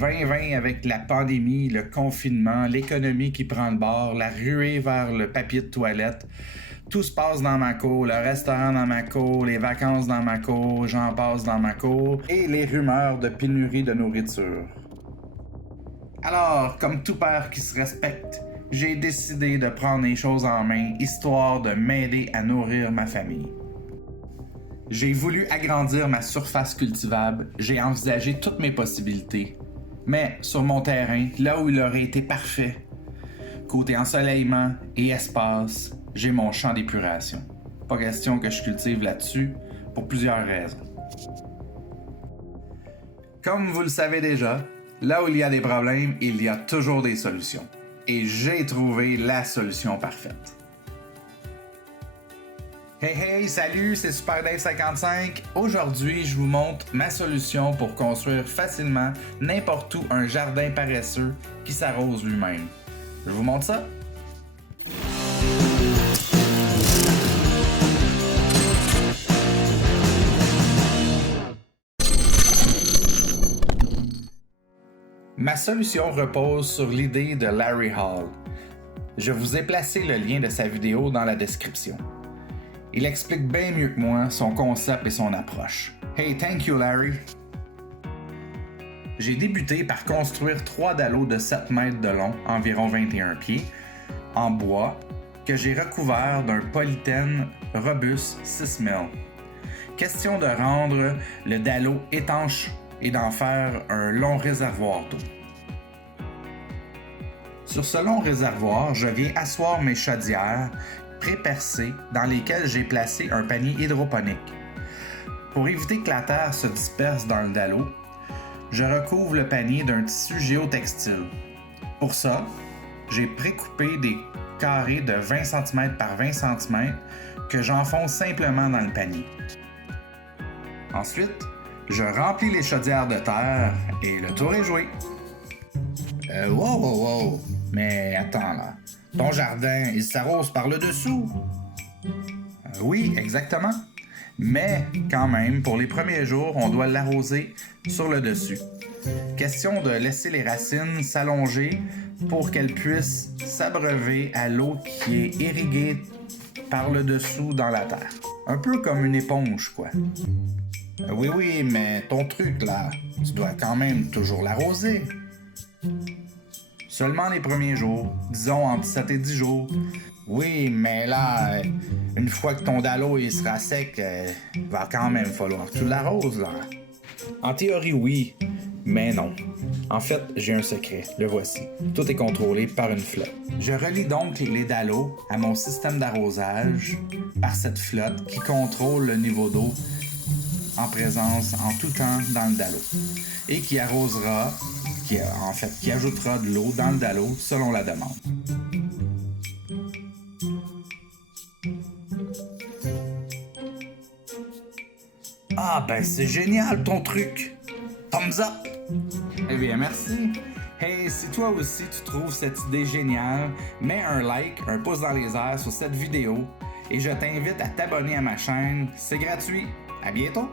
2020 avec la pandémie, le confinement, l'économie qui prend le bord, la ruée vers le papier de toilette. Tout se passe dans ma cour, le restaurant dans ma cour, les vacances dans ma cour, j'en passe dans ma cour, et les rumeurs de pénurie de nourriture. Alors, comme tout père qui se respecte, j'ai décidé de prendre les choses en main, histoire de m'aider à nourrir ma famille. J'ai voulu agrandir ma surface cultivable, j'ai envisagé toutes mes possibilités. Mais sur mon terrain, là où il aurait été parfait, côté ensoleillement et espace, j'ai mon champ d'épuration. Pas question que je cultive là-dessus, pour plusieurs raisons. Comme vous le savez déjà, là où il y a des problèmes, il y a toujours des solutions. Et j'ai trouvé la solution parfaite. Hey, salut, c'est Super Dave 55. Aujourd'hui, je vous montre ma solution pour construire facilement n'importe où un jardin paresseux qui s'arrose lui-même. Je vous montre ça? Ma solution repose sur l'idée de Larry Hall. Je vous ai placé le lien de sa vidéo dans la description. Il explique bien mieux que moi son concept et son approche. Hey, thank you Larry! J'ai débuté par construire 3 dallos de 7 mètres de long, environ 21 pieds, en bois, que j'ai recouvert d'un polythène robuste 6000. Question de rendre le dallo étanche et d'en faire un long réservoir d'eau. Sur ce long réservoir, je viens asseoir mes chaudières pré-percées dans lesquelles j'ai placé un panier hydroponique. Pour éviter que la terre se disperse dans le dallo, je recouvre le panier d'un tissu géotextile. Pour ça, j'ai précoupé des carrés de 20 cm par 20 cm que j'enfonce simplement dans le panier. Ensuite, je remplis les chaudières de terre et le tour est joué. Wow! Mais attends là, ton jardin, il s'arrose par le dessous? Oui, exactement. Mais quand même, pour les premiers jours, on doit l'arroser sur le dessus. Question de laisser les racines s'allonger pour qu'elles puissent s'abreuver à l'eau qui est irriguée par le dessous dans la terre. Un peu comme une éponge, quoi. Oui, mais ton truc là, tu dois quand même toujours l'arroser. Seulement les premiers jours, disons entre 7 et 10 jours. Oui, mais là, une fois que ton dallo il sera sec, il va quand même falloir que tu l'arroses là. En théorie, oui, mais non. En fait, j'ai un secret, le voici. Tout est contrôlé par une flotte. Je relie donc les dallos à mon système d'arrosage par cette flotte qui contrôle le niveau d'eau en présence en tout temps dans le dallo et qui arrosera, qui ajoutera de l'eau dans le dallo selon la demande. Ah ben c'est génial ton truc! Thumbs up! Eh bien merci! Hey, si toi aussi tu trouves cette idée géniale, mets un like, un pouce dans les airs sur cette vidéo et je t'invite à t'abonner à ma chaîne, c'est gratuit! À bientôt!